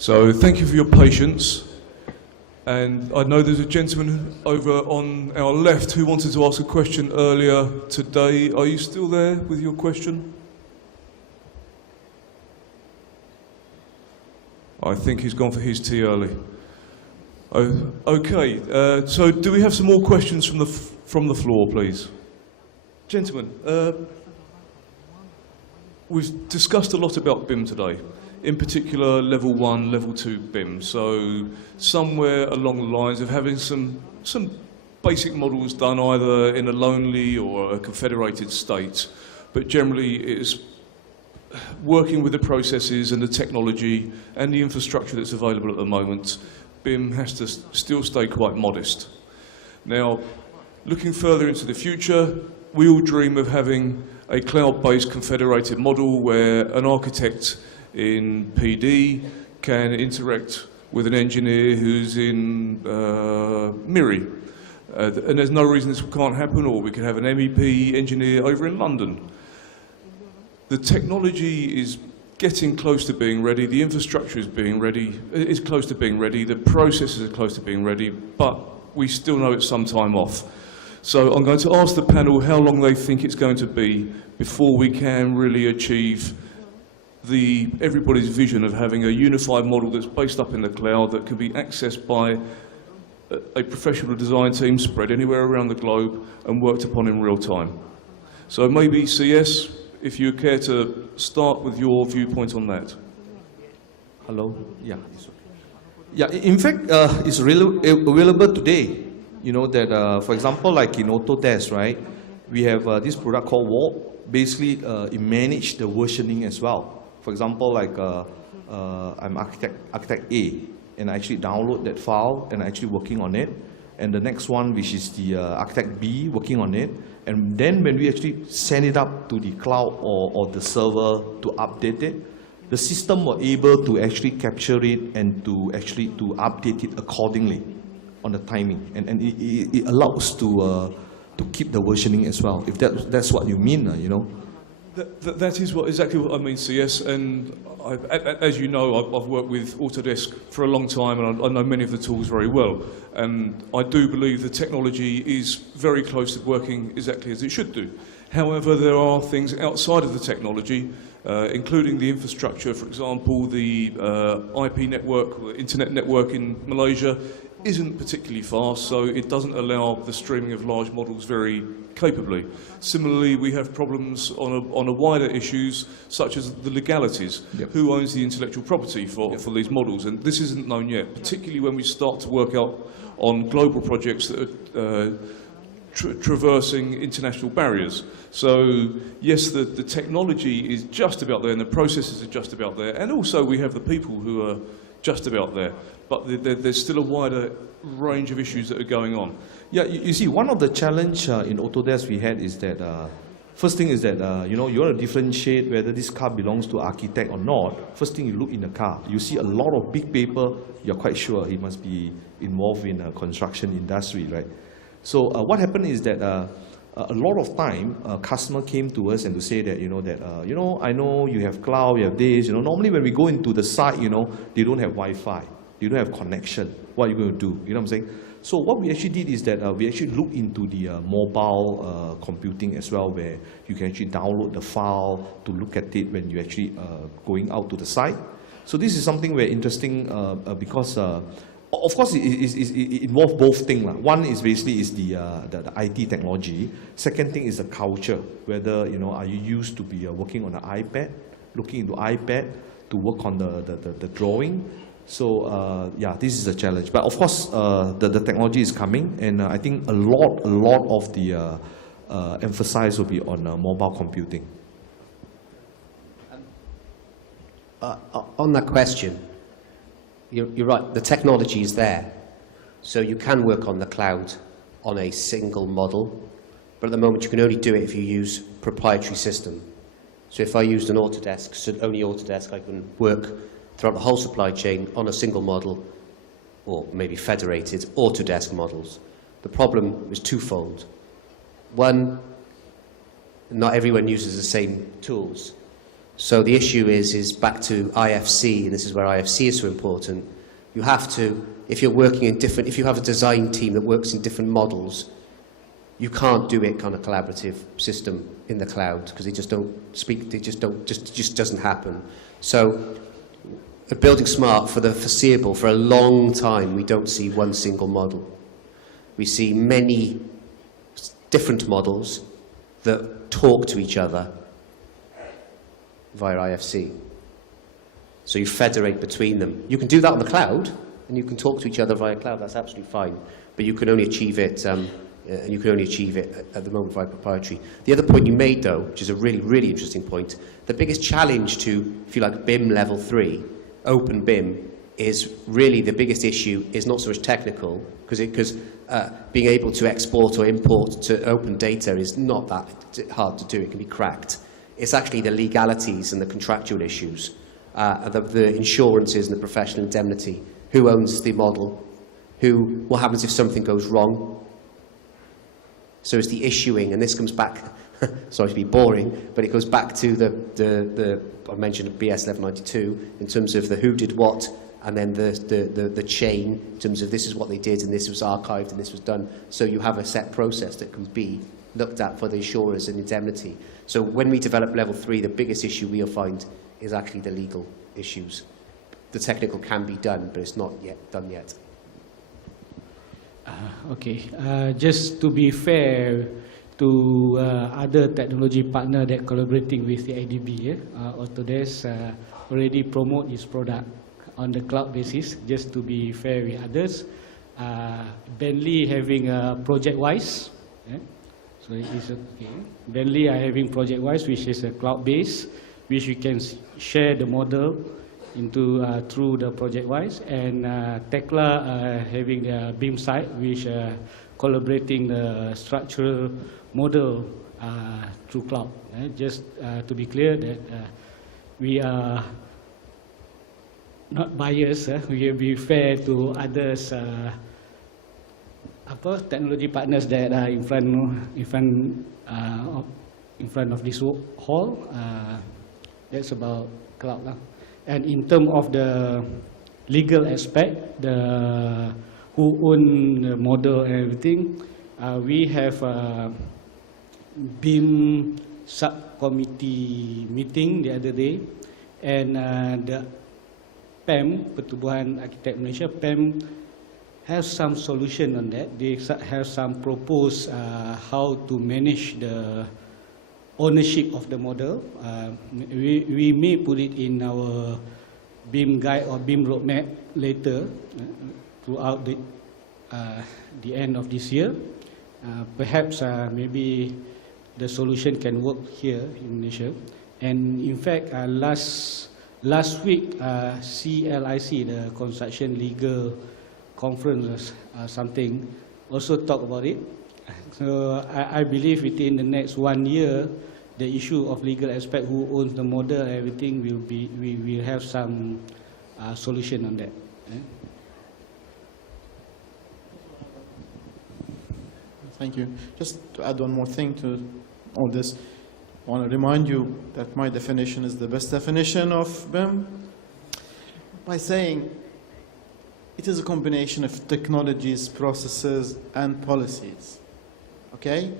So thank you for your patience. And I know there's a gentleman over on our left who wanted to ask a question earlier today. Are you still there with your question? I think he's gone for his tea early. Oh, okay, so do we have some more questions from the floor, please? Gentlemen, we've discussed a lot about BIM today. In particular, level 1, level 2 BIM. So somewhere along the lines of having some basic models done either in a lonely or a confederated state, but generally it's working with the processes and the technology and the infrastructure that's available at the moment. BIM has to still stay quite modest. Now, looking further into the future, we all dream of having a cloud-based confederated model where an architect in PD can interact with an engineer who's in Miri. And there's no reason this can't happen, or we could have an MEP engineer over in London. The technology is getting close to being ready, the infrastructure is close to being ready, the processes are close to being ready, but we still know it's some time off. So I'm going to ask the panel how long they think it's going to be before we can really achieve everybody's vision of having a unified model that's based up in the cloud that can be accessed by a professional design team spread anywhere around the globe and worked upon in real time. So maybe CS, if you care to start with your viewpoint on that. Hello? Yeah. Yeah, in fact, it's really available today. You know that, for example, like in Autodesk, right? We have this product called Warp. Basically, it manages the versioning as well. For example, like I'm architect A, and I actually download that file and actually working on it. And the next one, which is the architect B, working on it. And then when we actually send it up to the cloud or the server to update it, the system were able to actually capture it and to update it accordingly on the timing. And it allows to keep the versioning as well, if that's what you mean, you know. That is exactly what I mean, CS, and as you know, I've worked with Autodesk for a long time, and I know many of the tools very well, and I do believe the technology is very close to working exactly as it should do. However, there are things outside of the technology, including the infrastructure. For example, the IP network, the internet network in Malaysia isn't particularly fast, so it doesn't allow the streaming of large models very capably. Similarly, we have problems on a wider issues, such as the legalities. Yep. Who owns the intellectual property for these models? And this isn't known yet, particularly when we start to work out on global projects that are traversing international barriers. So yes, the technology is just about there and the processes are just about there, and also we have the people who are just about there, but there's still a wider range of issues that are going on. Yeah, you see, one of the challenge in Autodesk we had is that, first thing is that, you know, you want to differentiate whether this car belongs to architect or not. First thing, you look in the car, you see a lot of big paper, you're quite sure he must be involved in a construction industry, right? So what happened is that a lot of time, a customer came to us and to say that, you know, I know you have cloud, you have this, you know, normally when we go into the site, you know, they don't have Wi-Fi, they don't have connection. What are you going to do? You know what I'm saying? So what we actually did is that we actually looked into the mobile computing as well, where you can actually download the file to look at it when you're actually going out to the site. So this is something very interesting because of course, it involves both things. One is basically the IT technology. Second thing is the culture. Whether, you know, are you used to be working on an iPad, looking into iPad to work on the drawing. So yeah, this is a challenge. But of course, the technology is coming, and I think a lot of the emphasis will be on mobile computing. On that question. You're right, the technology is there. So you can work on the cloud on a single model, but at the moment you can only do it if you use proprietary system. So if I used an Autodesk, so only Autodesk, I can work throughout the whole supply chain on a single model, or maybe federated Autodesk models. The problem is twofold. One, not everyone uses the same tools. So the issue is back to IFC, and this is where IFC is so important. You have to, if you're working in different, if you have a design team that works in different models, you can't do it kind of collaborative system in the cloud because they just don't speak, they just don't, just doesn't happen. So at Building Smart, for the foreseeable, for a long time, we don't see one single model. We see many different models that talk to each other via IFC. So you federate between them. You can do that on the cloud, and you can talk to each other via cloud. That's absolutely fine. But you can only achieve it, and you can only achieve it at the moment via proprietary. The other point you made, though, which is a really, really interesting point, the biggest challenge to, if you like, BIM level 3, open BIM, is really the biggest issue is not so much technical, because being able to export or import to open data is not that hard to do. It can be cracked. It's actually the legalities and the contractual issues, the insurances and the professional indemnity. Who owns the model? What happens if something goes wrong? So it's the issuing, and this comes back, sorry to be boring, but it goes back to I mentioned BS 1192 in terms of the who did what, and then the chain in terms of this is what they did, and this was archived, and this was done. So you have a set process that can be looked at for the insurers and indemnity. So when we develop level 3, the biggest issue we'll find is actually the legal issues. The technical can be done, but it's not yet done yet. Okay, just to be fair to other technology partner that collaborating with the IDB, Autodesk already promote its product on the cloud basis. Just to be fair with others, Bentley having a project-wise. So it is okay. Bentley are having project-wise, which is a cloud-based, which you can share the model into through the project-wise, and Tekla having the BIM site, which collaborating the structural model through cloud. Just to be clear that we are not biased. We will be fair to others. Technology partners that are in front of this hall. That's about cloud. And in terms of the legal aspect, who own the model and everything, we have a BIM subcommittee meeting the other day, and the PEM, Pertubuhan Arkitek Malaysia, PEM has some solution on that. They have some proposed how to manage the ownership of the model. We may put it in our BIM guide or BIM roadmap later throughout the end of this year. Perhaps maybe the solution can work here in Malaysia. And in fact, last week, CLIC, the Construction Legal Conference, something, also talked about it. So I believe within the next 1 year, the issue of legal aspect, who owns the model, everything we will have some solution on that. Thank you. Just to add one more thing to all this, I want to remind you that my definition is the best definition of BIM by saying it is a combination of technologies, processes, and policies. Okay?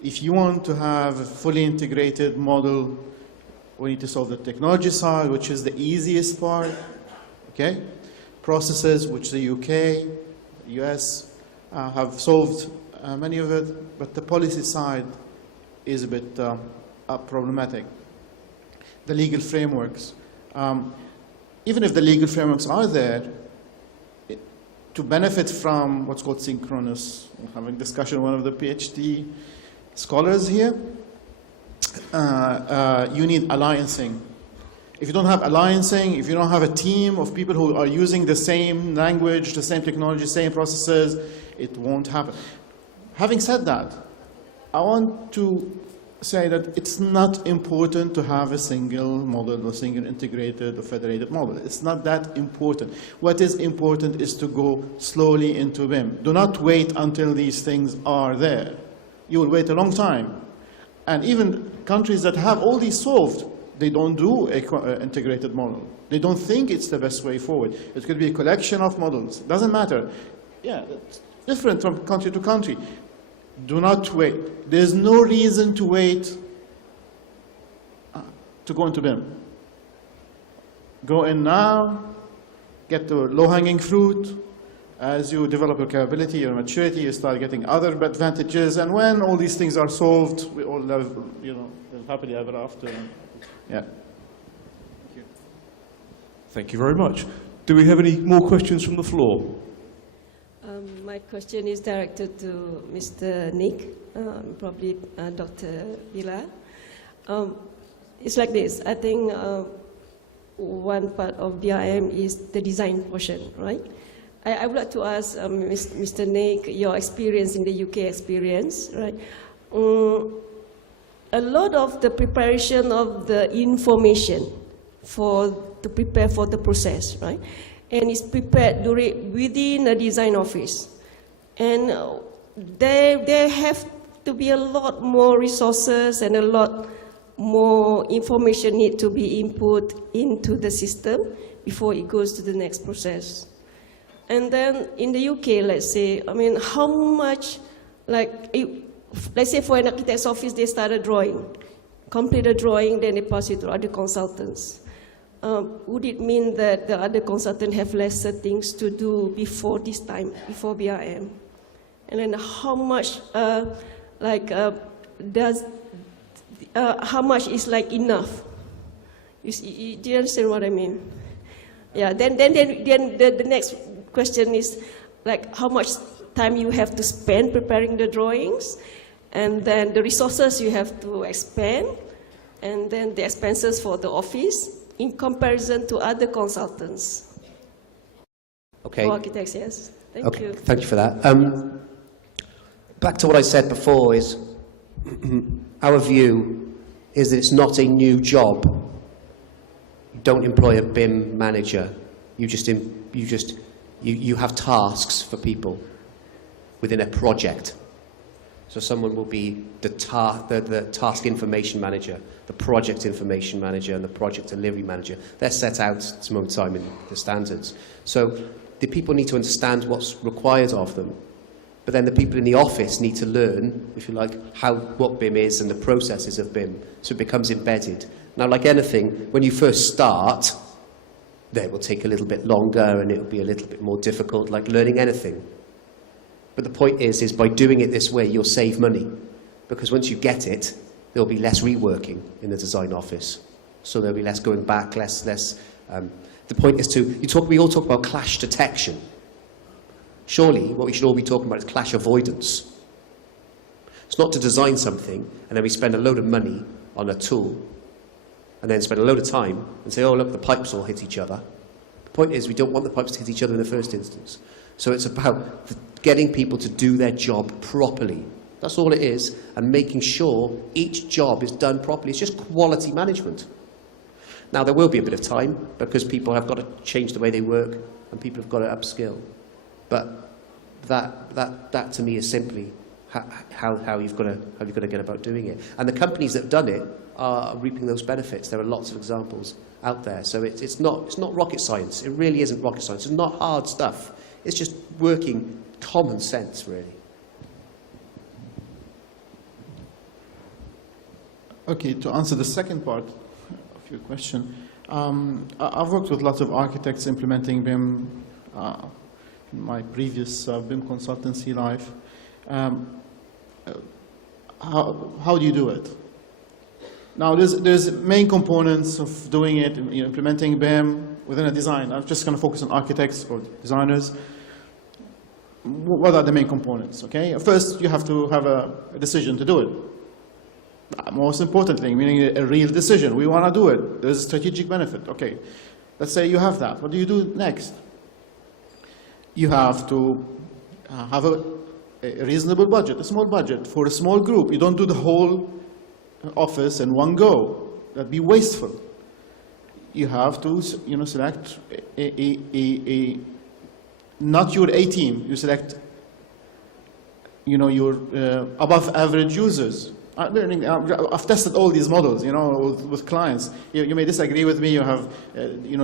If you want to have a fully integrated model, we need to solve the technology side, which is the easiest part. Okay? Processes, which the UK, US have solved many of it, but the policy side is a bit problematic. The legal frameworks. Even if the legal frameworks are there, to benefit from what's called synchronous, I'm having discussion with one of the PhD scholars here, you need alliancing. If you don't have alliancing, if you don't have a team of people who are using the same language, the same technology, same processes, it won't happen. Having said that, I want to say that it's not important to have a single model or single integrated or federated model. It's not that important. What is important is to go slowly into BIM. Do not wait until these things are there. You will wait a long time. And even countries that have all these solved they don't do a integrated model. They don't think it's the best way forward. It could be a collection of models. It doesn't matter. Yeah, it's different from country to country. Do not wait. There's no reason to wait to go into BIM. Go in now, get the low-hanging fruit. As you develop your capability, your maturity, you start getting other advantages. And when all these things are solved, we all live, happily ever after. Yeah. Thank you very much. Do we have any more questions from the floor? My question is directed to Mr. Nick, probably Dr. Villa. It's like this. I think one part of BIM is the design portion, right? I would like to ask Mr. Nick, your experience in the UK experience, right? A lot of the preparation of the information to prepare for the process, right? And it's prepared within a design office. And there have to be a lot more resources and a lot more information need to be input into the system before it goes to the next process. And then in the UK, let's say, I mean, how much, let's say for an architect's office, they start a drawing, complete a drawing, then they pass it to other consultants. Would it mean that the other consultants have lesser things to do before this time, before BIM? And then how much, how much is enough? Do you understand what I mean? Yeah. Then the next question is how much time you have to spend preparing the drawings, and then the resources you have to expend, and then the expenses for the office in comparison to other consultants. Okay. For architects, yes. Thank you. Thank you for that. Back to what I said before is our view is that it's not a new job. You don't employ a BIM manager. You have tasks for people within a project. So someone will be the task information manager, the project information manager, and the project delivery manager. They're set out at this moment in time in the standards. So the people need to understand what's required of them. But then the people in the office need to learn, if you like, what BIM is and the processes of BIM. So it becomes embedded. Now, like anything, when you first start, it will take a little bit longer and it will be a little bit more difficult, like learning anything. But the point is by doing it this way, you'll save money. Because once you get it, there'll be less reworking in the design office. So there'll be less going back, less. The point is we all talk about clash detection. Surely, what we should all be talking about is clash avoidance. It's not to design something and then we spend a load of money on a tool and then spend a load of time and say, oh, look, the pipes all hit each other. The point is we don't want the pipes to hit each other in the first instance. So it's about getting people to do their job properly. That's all it is, and making sure each job is done properly. It's just quality management. Now, there will be a bit of time because people have got to change the way they work and people have got to upskill. But that to me is simply how you've got to get about doing it. And the companies that have done it are reaping those benefits. There are lots of examples out there. So it's not rocket science. It really isn't rocket science. It's not hard stuff. It's just working common sense, really. Okay, to answer the second part of your question, I've worked with lots of architects implementing BIM in my previous BIM consultancy life. How do you do it? Now, there's main components of doing it, implementing BIM within a design. I'm just going to focus on architects or designers. What are the main components? Okay, first you have to have a decision to do it. Most importantly, meaning a real decision. We want to do it. There's a strategic benefit. Okay, let's say you have that. What do you do next? You have to have a reasonable budget, a small budget for a small group. You don't do the whole office in one go. That'd be wasteful. You have to, select not your A team. You select, your above average users. I've tested all these models, with clients. You may disagree with me, you have,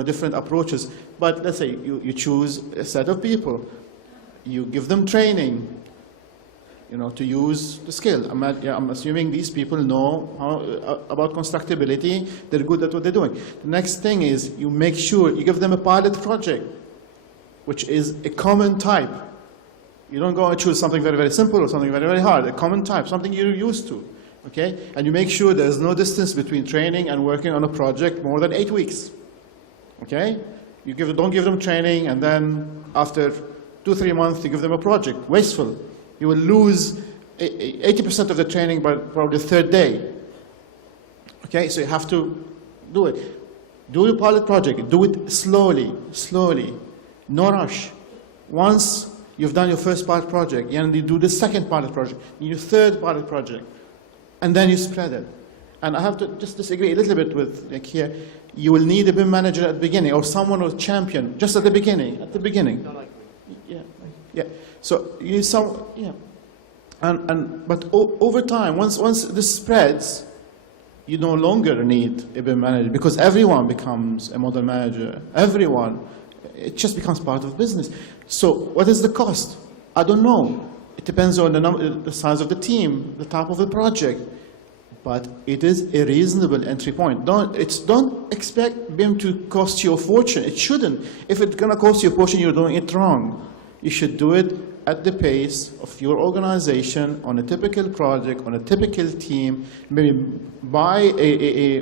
different approaches, but let's say you choose a set of people, you give them training, to use the skill. I'm assuming these people know about constructability, they're good at what they're doing. The next thing is you make sure you give them a pilot project, which is a common type. You don't go and choose something very, very simple or something very, very hard, a common type, something you're used to, okay? And you make sure there's no distance between training and working on a project more than 8 weeks, okay? Don't give them training and then after 2-3 months you give them a project, wasteful. You will lose 80% of the training by probably the third day, okay? So you have to do it. Do your pilot project, do it slowly, no rush. Once you've done your first pilot project, and you do the second pilot project, your third pilot project, and then you spread it. And I have to just disagree a little bit with here. You will need a BIM manager at the beginning, or someone who's champion, just at the beginning. Yeah. So you need some, yeah. But over time, once this spreads, you no longer need a BIM manager, because everyone becomes a model manager. Everyone. It just becomes part of business. So what is the cost? I don't know. It depends on the size of the team, the type of the project. But it is a reasonable entry point. Don't expect BIM to cost you a fortune. It shouldn't. If it's going to cost you a fortune, you're doing it wrong. You should do it at the pace of your organization, on a typical project, on a typical team. Maybe buy a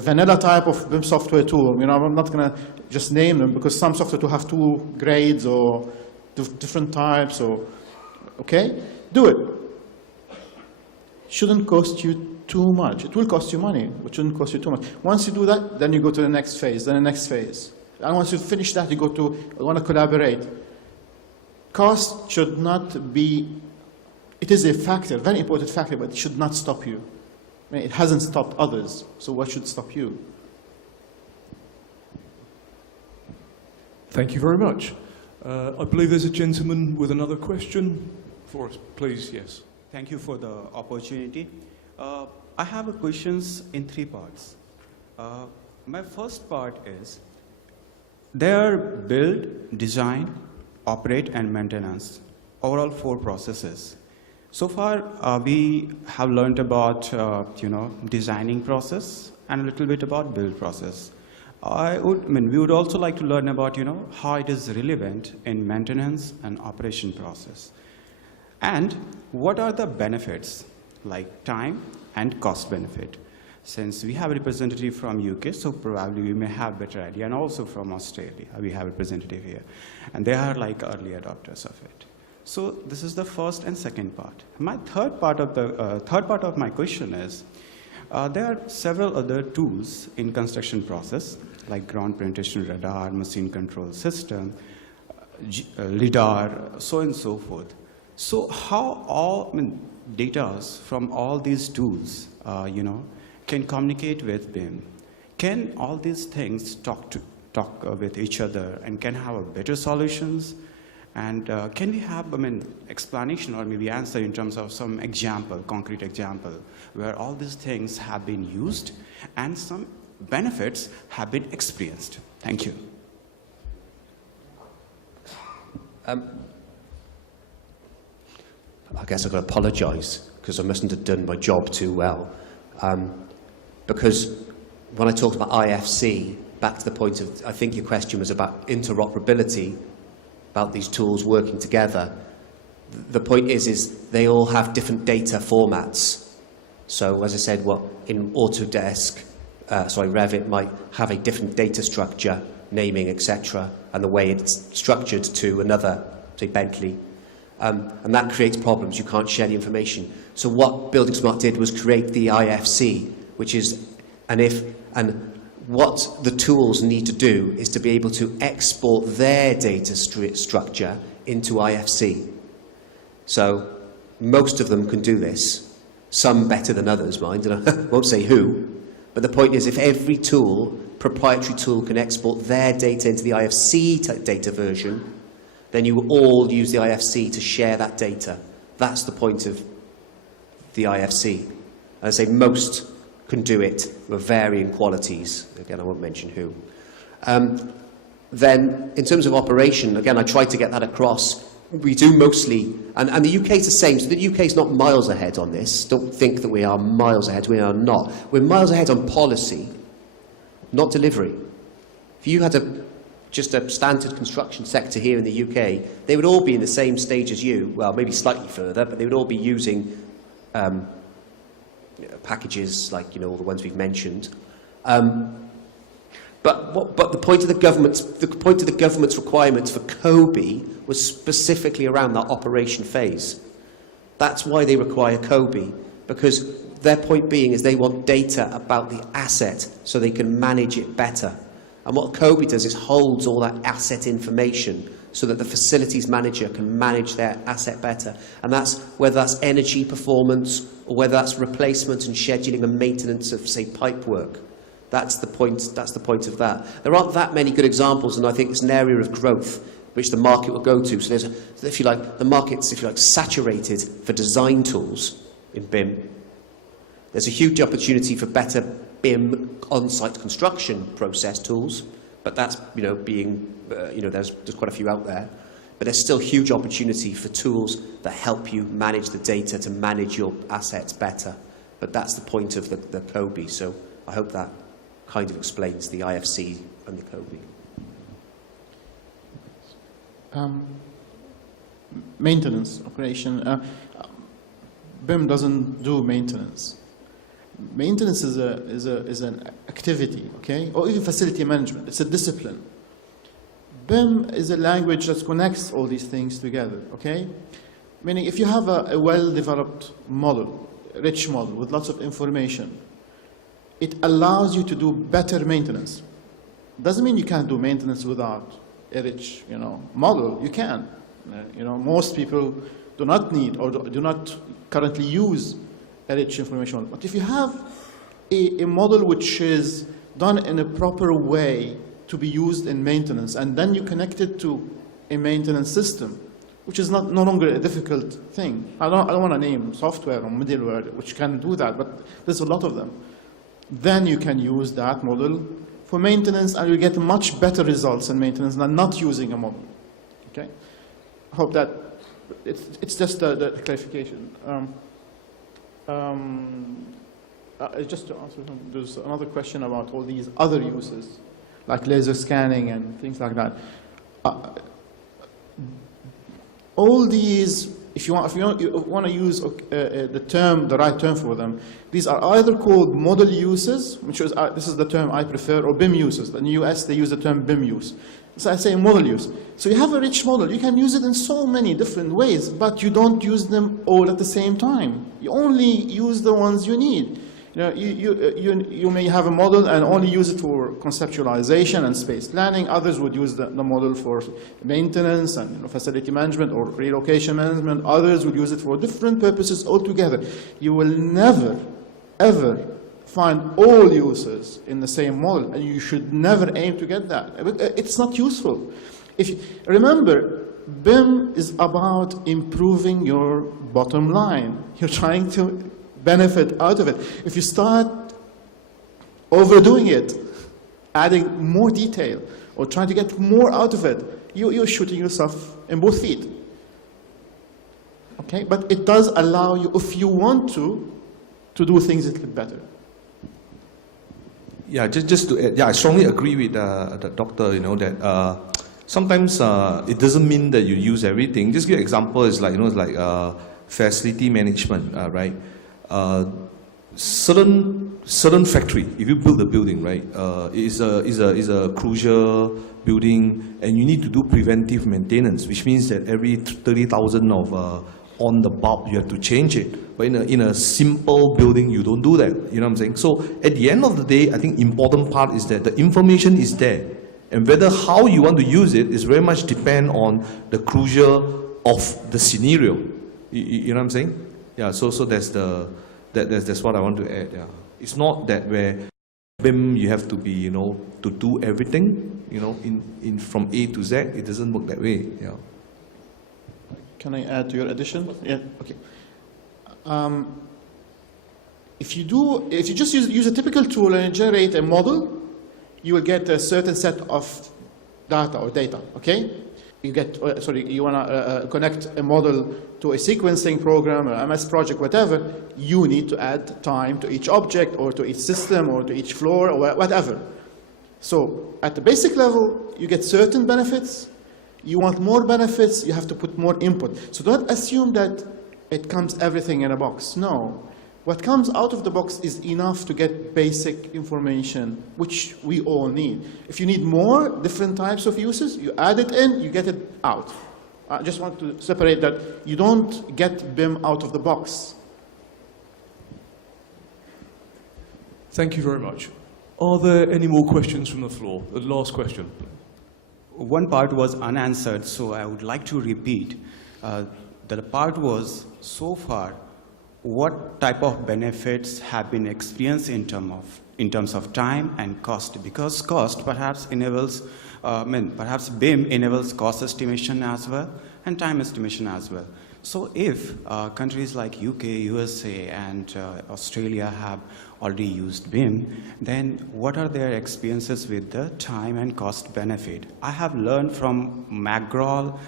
vanilla type of BIM software tool. I'm not going to just name them, because some software will have 2 grades or different types. Okay? Do it. Shouldn't cost you too much. It will cost you money, but shouldn't cost you too much. Once you do that, then you go to the next phase, then the next phase. And once you finish that, you want to collaborate. Cost should not be, it is a factor, very important factor, but it should not stop you. It hasn't stopped others, so what should stop you? Thank you very much. I believe there's a gentleman with another question for us. Please, yes. Thank you for the opportunity. I have questions in 3 parts. My first part is, there are build, design, operate and maintenance, overall 4 processes. So far, we have learned about, designing process and a little bit about build process. We would also like to learn about, how it is relevant in maintenance and operation process. And what are the benefits, like time and cost benefit? Since we have a representative from UK, so probably we may have better idea, and also from Australia, we have a representative here. And they are like early adopters of it. So this is the first and second part. My third part of my question is, there are several other tools in construction process, like ground penetration radar, machine control system, LIDAR, so on and so forth. So how data from all these tools, can communicate with BIM? Can all these things talk with each other and can have better solutions? And can we have explanation or maybe answer in terms of some example, concrete example, where all these things have been used and some benefits have been experienced? Thank you. I guess I've got to apologise because I mustn't have done my job too well. Because when I talked about IFC, back to the point of, I think your question was about interoperability, about these tools working together. The point is they all have different data formats. So as I said, in Autodesk, Revit might have a different data structure, naming, etc., and the way it's structured to another, say Bentley. And that creates problems. You can't share the information. So what Building Smart did was create the IFC, which is what the tools need to do is to be able to export their data structure into IFC. So most of them can do this. Some better than others, mind, and I won't say who. But the point is, if every proprietary tool can export their data into the IFC data version, then you will all use the IFC to share that data. That's the point of the IFC. I say most can do it with varying qualities. Again, I won't mention who. Then, in terms of operation, again, I tried to get that across. We do mostly, and the UK is the same, so the UK is not miles ahead on this. Don't think that we are miles ahead, we are not. We're miles ahead on policy, not delivery. If you had just a standard construction sector here in the UK, they would all be in the same stage as you, well, maybe slightly further, but they would all be using packages like, you know, all the ones we've mentioned. But the point of the government's requirements for COBE was specifically around that operation phase. That's why they require COBE, because their point being is they want data about the asset so they can manage it better. And what COBE does is holds all that asset information so that the facilities manager can manage their asset better. And that's whether that's energy performance or whether that's replacement and scheduling and maintenance of, say, pipe work. That's the point of that. There aren't that many good examples, and I think it's an area of growth which the market will go to. So there's, if you like, the market's, if you like, saturated for design tools in BIM. There's a huge opportunity for better BIM on-site construction process tools, but that's, you know, being, you know, there's quite a few out there. But there's still huge opportunity for tools that help you manage the data to manage your assets better. But that's the point of the COBE. So I hope that kind of explains the IFC and the COBE. Maintenance, operation. BIM doesn't do maintenance. Maintenance is an activity, okay? Or even facility management. It's a discipline. BIM is a language that connects all these things together, okay? Meaning if you have a well-developed model, a rich model with lots of information, it allows you to do better maintenance. Doesn't mean you can't do maintenance without a rich, you know, model. You can. You know, most people do not need or do not currently use a rich information model. But if you have a model which is done in a proper way to be used in maintenance, and then you connect it to a maintenance system, which is no longer a difficult thing. I don't want to name software or middleware which can do that, but there's a lot of them. Then you can use that model for maintenance, and you get much better results in maintenance than not using a model. Okay? I hope that it's just the clarification. Just to answer, there's another question about all these other uses, like laser scanning and things like that. All these, if you want to use the right term for them, these are either called model uses, which is this is the term I prefer, or BIM uses. In the US, they use the term BIM use. So I say model use. So you have a rich model. You can use it in so many different ways, but you don't use them all at the same time. You only use the ones you need. You know, you may have a model and only use it for conceptualization and space planning. Others would use the model for maintenance and, you know, facility management or relocation management. Others would use it for different purposes altogether. You will never, ever find all uses in the same model, and you should never aim to get that. It's not useful. Remember, BIM is about improving your bottom line. You're trying to benefit out of it. If you start overdoing it, adding more detail, or trying to get more out of it, you're shooting yourself in both feet. Okay? But it does allow you, if you want to do things a little better. Yeah, just to add, yeah, I strongly agree with the doctor, you know, that sometimes it doesn't mean that you use everything. Just give an example, is like, you know, it's like facility management, right? Certain factory, if you build a building, right, is a crucial building, and you need to do preventive maintenance, which means that every 30,000 of on the bulb, you have to change it. But in a simple building, you don't do that. You know what I'm saying? So at the end of the day, I think important part is that the information is there. And whether how you want to use it is very much depend on the crucial of the scenario. You know what I'm saying? Yeah, so that's that's what I want to add. Yeah. It's not that where BIM you have to be, you know, to do everything, you know, in from A to Z. It doesn't work that way. Yeah. Can I add to your addition? Yeah, okay. If you just use a typical tool and generate a model, you will get a certain set of data, okay? You get, you want to connect a model to a sequencing program, or MS project, whatever, you need to add time to each object, or to each system, or to each floor, or whatever. So at the basic level, you get certain benefits. You want more benefits, you have to put more input. So don't assume that it comes everything in a box. No. What comes out of the box is enough to get basic information, which we all need. If you need more different types of uses, you add it in, you get it out. I just want to separate that. You don't get BIM out of the box. Thank you very much. Are there any more questions from the floor? The last question. One part was unanswered, so I would like to repeat. The part was, so far, what type of benefits have been experienced in terms of time and cost? Because cost perhaps enables, perhaps BIM enables cost estimation as well and time estimation as well. So if countries like UK, USA, and Australia have already used BIM, then what are their experiences with the time and cost benefit? I have learned from McGraw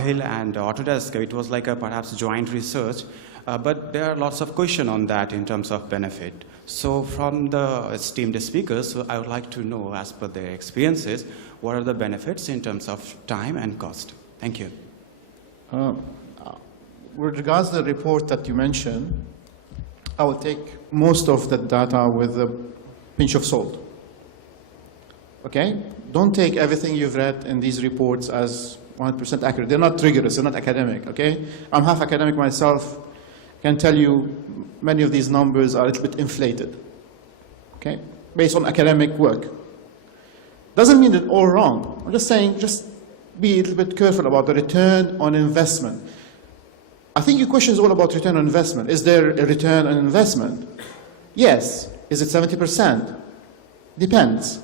Hill and Autodesk. It was like a perhaps joint research, but there are lots of questions on that in terms of benefit. So from the esteemed speakers, I would like to know, as per their experiences, what are the benefits in terms of time and cost? Thank you. With regards to the report that you mentioned, I will take most of the data with a pinch of salt. Okay? Don't take everything you've read in these reports as 100% accurate. They're not rigorous, they're not academic, okay? I'm half academic myself. I can tell you many of these numbers are a little bit inflated, okay? Based on academic work. Doesn't mean they're all wrong. I'm just saying, just be a little bit careful about the return on investment. I think your question is all about return on investment. Is there a return on investment? Yes. Is it 70%? Depends.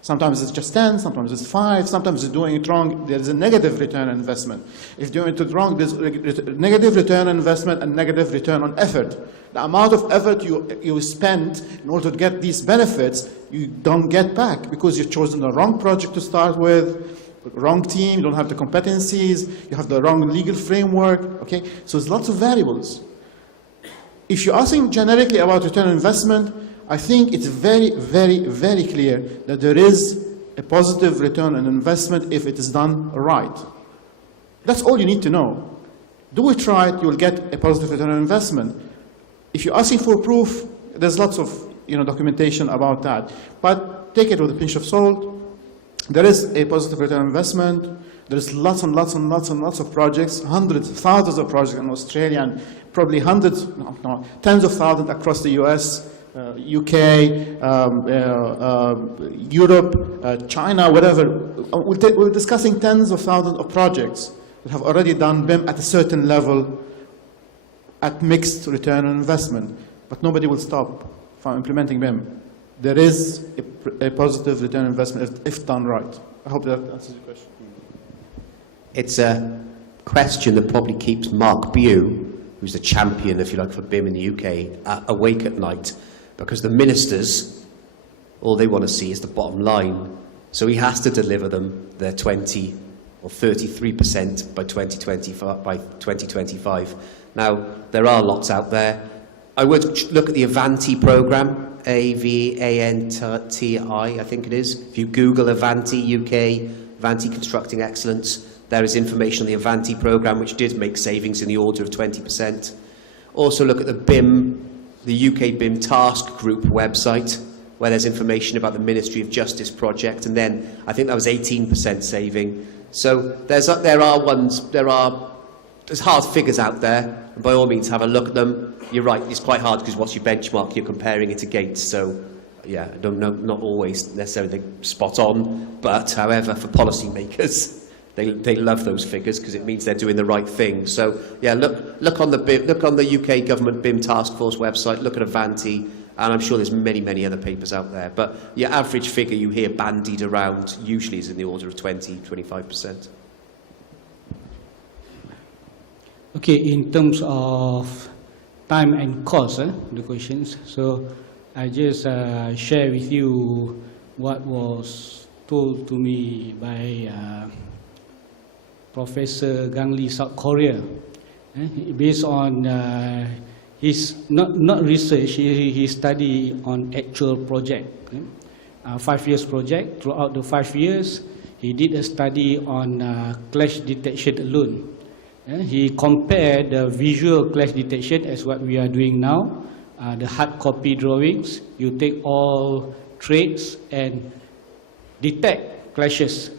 Sometimes it's just 10, sometimes it's 5, sometimes it's doing it wrong. There's a negative return on investment. If doing it wrong, there's negative return on investment and negative return on effort. The amount of effort you spend in order to get these benefits, you don't get back because you've chosen the wrong project to start with, wrong team, you don't have the competencies, you have the wrong legal framework, okay? So there's lots of variables. If you're asking generically about return on investment, I think it's very, very, very clear that there is a positive return on investment if it is done right. That's all you need to know. Do it right, you will get a positive return on investment. If you're asking for proof, there's lots of documentation about that. But take it with a pinch of salt. There is a positive return on investment. There's lots and lots and lots and lots of projects, hundreds, thousands of projects in Australia, and probably tens of thousands across the US, UK, Europe, China, whatever. We're discussing tens of thousands of projects that have already done BIM at a certain level at mixed return on investment. But nobody will stop from implementing BIM. There is a positive return on investment if done right. I hope that answers your question. It's a question that probably keeps Mark Bew, who's the champion, if you like, for BIM in the UK, awake at night, because the ministers, all they want to see is the bottom line. So he has to deliver them their 20 or 33% by 2025. Now, there are lots out there. I would look at the Avanti programme, AVANTI, I think it is. If you Google Avanti UK, Avanti Constructing Excellence, there is information on the Avanti programme, which did make savings in the order of 20%. Also look at the BIM, the UK BIM Task Group website, where there's information about the Ministry of Justice project, and then I think that was 18% saving. So there's hard figures out there, and by all means have a look at them. You're right, it's quite hard because what's your benchmark you're comparing it against, so yeah, not always necessarily spot on, but however, for policymakers, they love those figures because it means they're doing the right thing. So yeah, look on the UK Government BIM Task Force website, look at Avanti, and I'm sure there's many, many other papers out there. But your average figure you hear bandied around usually is in the order of 20-25%. Okay, in terms of time and cost, the questions. So I just share with you what was told to me by Professor Gang Lee, South Korea, based on his not research, he study on actual project, 5 years project. Throughout the 5 years, he did a study on clash detection alone. He compared the visual clash detection as what we are doing now, the hard copy drawings. You take all traits and detect clashes.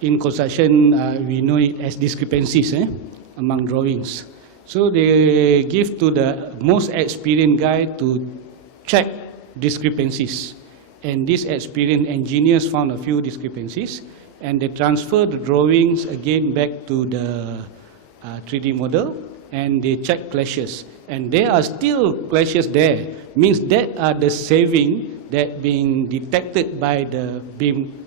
In construction, we know it as discrepancies among drawings. So they give to the most experienced guy to check discrepancies. And these experienced engineers found a few discrepancies, and they transfer the drawings again back to the 3D model, and they check clashes. And there are still clashes there, means that are the saving that being detected by the BIM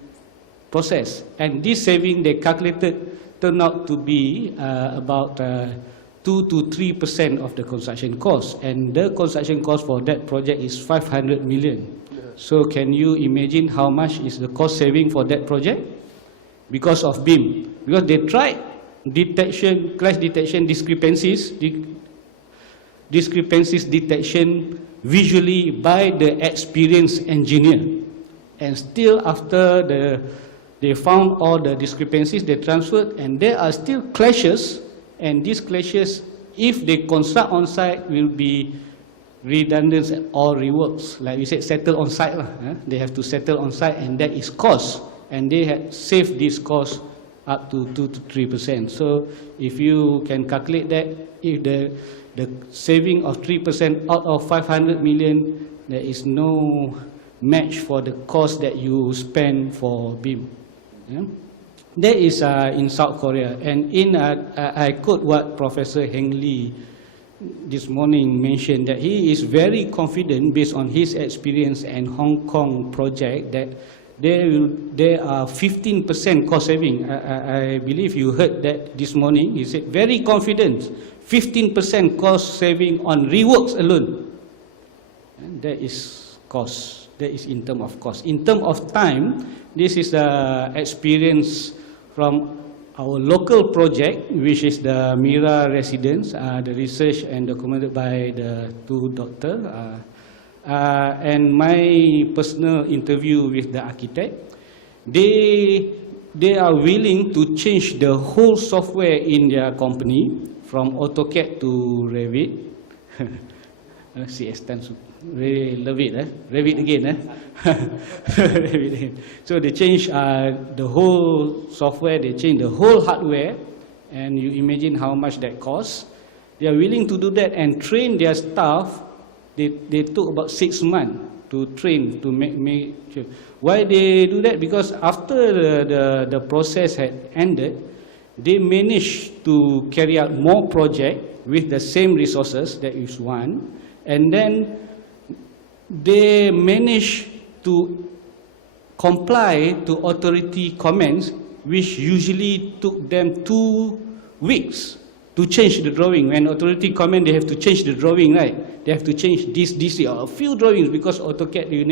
process. And this saving they calculated turned out to be about 2 to 3% of the construction cost. And the construction cost for that project is 500 million. So can you imagine how much is the cost saving for that project? Because of BIM. Because they tried detection, clash detection, discrepancies detection visually by the experienced engineer. And still after they found all the discrepancies, they transferred, and there are still clashes, and these clashes, if they construct on site, will be redundant or reworks. Like we said, settle on site. They have to settle on site, and that is cost. And they have saved this cost up to 2 to 3%. So if you can calculate that, if the saving of 3% out of 500 million, there is no match for the cost that you spend for BIM. That is in South Korea. And in I quote what Professor Heng Lee this morning mentioned, that he is very confident based on his experience and Hong Kong project that there are 15% cost saving. I believe you heard that this morning. He said very confident, 15% cost saving on reworks alone. And that is cost. That is in terms of cost. In terms of time, this is the experience from our local project, which is the Mira residence, the research and documented by the two doctors. And my personal interview with the architect, they are willing to change the whole software in their company from AutoCAD to Revit. CS10, really love it, Revit again. Revit again. So they change the whole software, they change the whole hardware, and you imagine how much that costs. They are willing to do that and train their staff. They took about 6 months to train, to make sure. Why they do that? Because after the process had ended, they managed to carry out more projects with the same resources, that is one, and then they managed to comply to authority comments, which usually took them 2 weeks to change the drawing. When authority comment, they have to change the drawing, right? They have to change this, or a few drawings, because AutoCAD you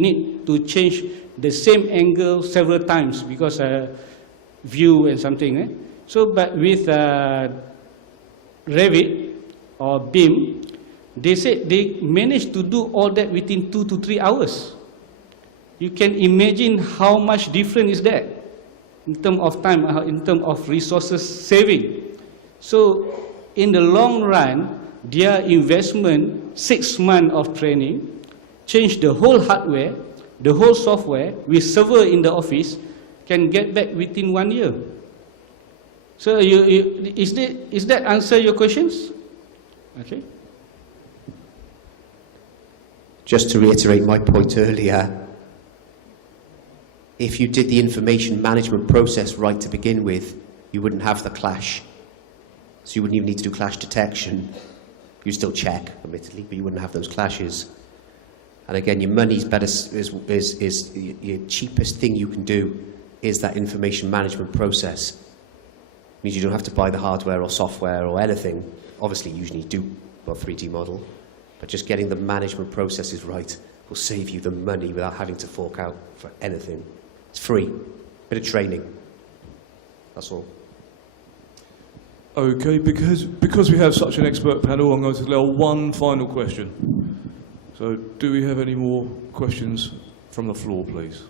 need to change the same angle several times because view and something. So, but with Revit or BIM, they said they managed to do all that within 2 to 3 hours. You can imagine how much different is that in terms of time, in terms of resources saving. So in the long run, their investment, 6 months of training, change the whole hardware, the whole software with server in the office, can get back within 1 year. So is that answer your questions? Okay. Just to reiterate my point earlier, if you did the information management process right to begin with, you wouldn't have the clash. So you wouldn't even need to do clash detection. You still check, admittedly, but you wouldn't have those clashes. And again, your money's better, is your cheapest thing you can do is that information management process. It means you don't have to buy the hardware or software or anything. obviously usually do a 3D model, but just getting the management processes right will save you the money without having to fork out for anything. It's free. Bit of training. That's all. Okay, because we have such an expert panel, I'm going to allow one final question. So, do we have any more questions from the floor, please?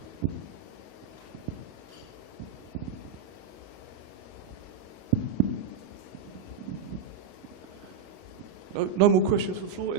No more questions from the floor?